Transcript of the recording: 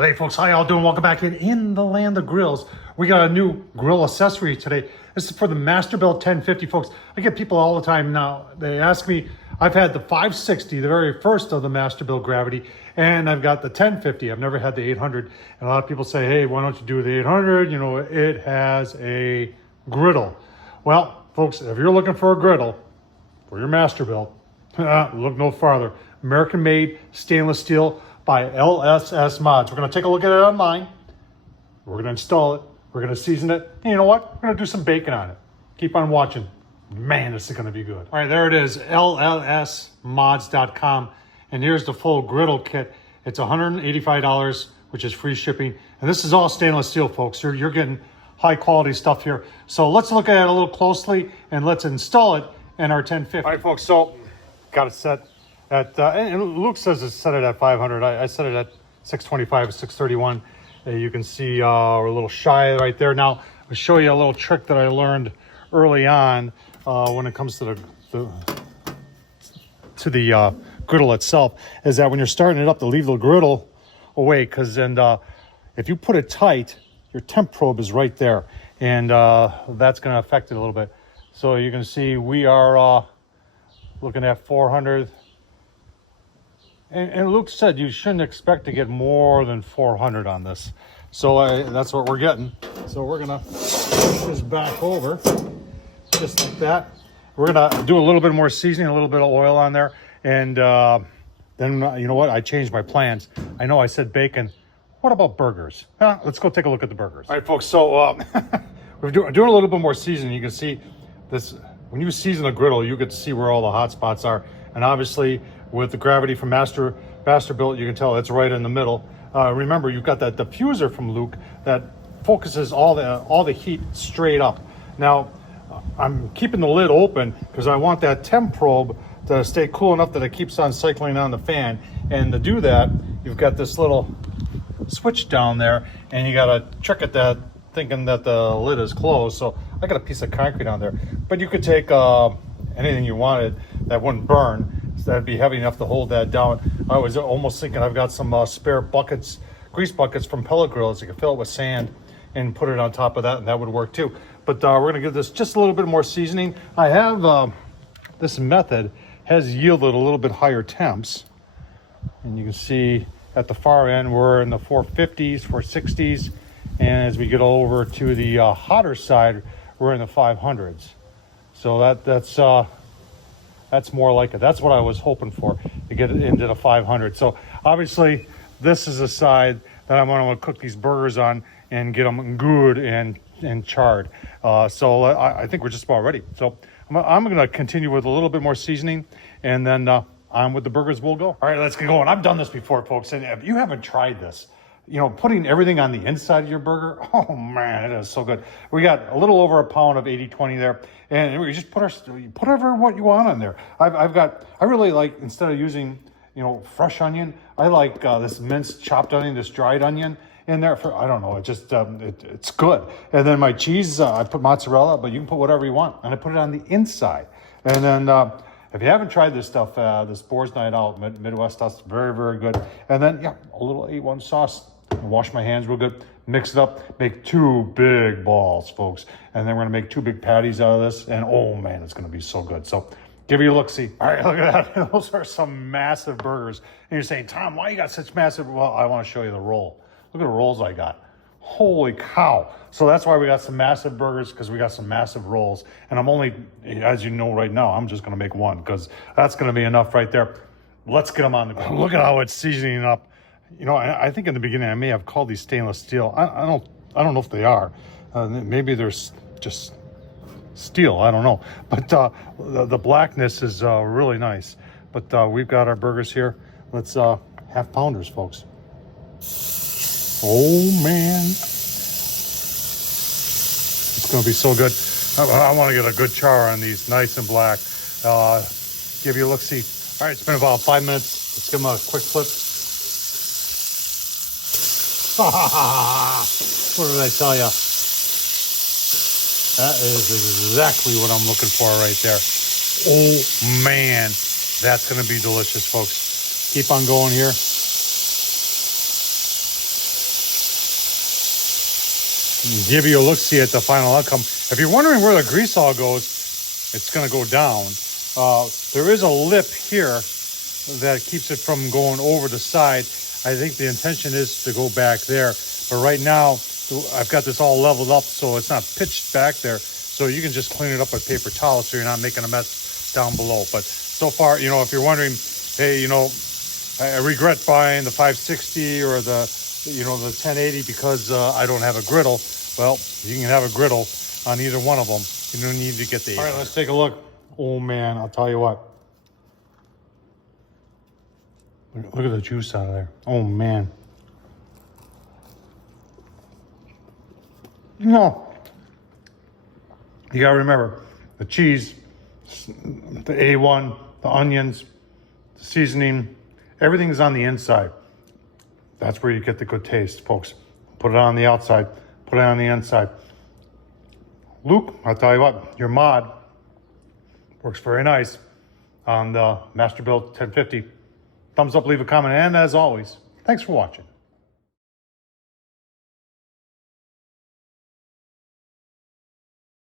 Hey folks, how y'all doing? Welcome back in the land of grills. We got a new grill accessory today. This is for the Masterbuilt 1050, folks. I get people all the time now. They ask me, I've had the 560, the very first of the Masterbuilt Gravity, and I've got the 1050. I've never had the 800. And a lot of people say, hey, why don't you do the 800? You know, it has a griddle. Well, folks, if you're looking for a griddle for your Masterbuilt, look no farther. American-made stainless steel by LSS Mods. We're going to take a look at it online. We're going to install it. We're going to season it. And you know what? We're going to do some bacon on it. Keep on watching. Man, this is going to be good. All right, there it is, LLSmods.com. And here's the full griddle kit. It's $185, which is free shipping. And this is all stainless steel, folks. You're getting high quality stuff here. So let's look at it a little closely and let's install it in our 1050. All right, folks, so got it set at, and Luke says it's set it at 500. I set it at 625, 631. You can see we're a little shy right there. Now, I'll show you a little trick that I learned early on when it comes to the griddle itself, is that when you're starting it up, to leave the griddle away, because then if you put it tight, your temp probe is right there, and that's going to affect it a little bit. So you can see we are looking at 400. And Luke said you shouldn't expect to get more than 400 on this. So that's what we're getting. So we're going to push this back over, just like that. We're going to do a little bit more seasoning, a little bit of oil on there. And then, you know what? I changed my plans. I know I said bacon. What about burgers? Let's go take a look at the burgers. All right, folks. So we're doing a little bit more seasoning. You can see this. When you season a griddle, you get to see where all the hot spots are. And obviously, with the Gravity from Masterbuilt, you can tell it's right in the middle. Remember, you've got that diffuser from Luke that focuses all the heat straight up. Now, I'm keeping the lid open because I want that temp probe to stay cool enough that it keeps on cycling on the fan. And to do that, you've got this little switch down there, and you got to trick at that, thinking that the lid is closed. So I got a piece of concrete on there, but you could take anything you wanted that wouldn't burn. So that'd be heavy enough to hold that down. I was almost thinking I've got some spare buckets, grease buckets from pellet grills. You can fill it with sand and put it on top of that, and that would work too. But we're gonna give this just a little bit more seasoning. I have, this method has yielded a little bit higher temps. And you can see at the far end, we're in the 450s, 460s. And as we get over to the hotter side, we're in the 500s. So that's more like it. That's what I was hoping for, to get it into the 500. So obviously, this is a side that I'm going to cook these burgers on and get them good and charred. So I think we're just about ready. So I'm going to continue with a little bit more seasoning, and then on with the burgers we'll go. All right, let's get going. I've done this before, folks, and if you haven't tried this, you know, putting everything on the inside of your burger, oh man, it is so good. We got a little over a pound of 80/20 there, and we just put whatever what you want on there. I really like, instead of using, you know, fresh onion, I like this minced chopped onion, this dried onion in there. I don't know, it just it's good. And then my cheese, I put mozzarella, but you can put whatever you want, and I put it on the inside. And then if you haven't tried this stuff, this Boar's Night Out Midwest stuff's very, very good. And then yeah, a little A1 sauce. Wash my hands real good, mix it up, make 2 big balls, folks. And then we're gonna make 2 big patties out of this, and oh man, it's gonna be so good. So give you a look-see. All right, look at that. Those are some massive burgers. And you're saying, Tom, why you got such massive? Well, I wanna show you the roll. Look at the rolls I got. Holy cow. So that's why we got some massive burgers, because we got some massive rolls. And I'm only, as you know right now, I'm just gonna make 1, because that's gonna be enough right there. Let's get them on the grill. Look at how it's seasoning up. You know, I think in the beginning I may have called these stainless steel. I don't know if they are. Maybe they're just steel. I don't know. But the blackness is really nice. But we've got our burgers here. Let's half pounders, folks. Oh man, it's gonna be so good. I want to get a good char on these, nice and black. Give you a look. See. All right, it's been about 5 minutes. Let's give them a quick flip. What did I tell you? That is exactly what I'm looking for right there. Oh man, that's gonna be delicious, folks. Keep on going here. give you a look-see at the final outcome. If you're wondering where the grease all goes, it's going to go down. There is a lip here that keeps it from going over the side. I think the intention is to go back there. But right now, I've got this all leveled up so it's not pitched back there. So you can just clean it up with paper towel so you're not making a mess down below. But so far, you know, if you're wondering, hey, you know, I regret buying the 560 or the 1080 because I don't have a griddle. Well, you can have a griddle on either one of them. You don't need to get the... All right, let's take a look. Oh man, I'll tell you what. Look at the juice out of there. Oh man. No. You gotta remember, the cheese, the A1, the onions, the seasoning, everything is on the inside. That's where you get the good taste, folks. Put it on the outside, put it on the inside. Luke, I'll tell you what, your mod works very nice on the Masterbuilt 1050. Thumbs up, leave a comment, and as always, thanks for watching.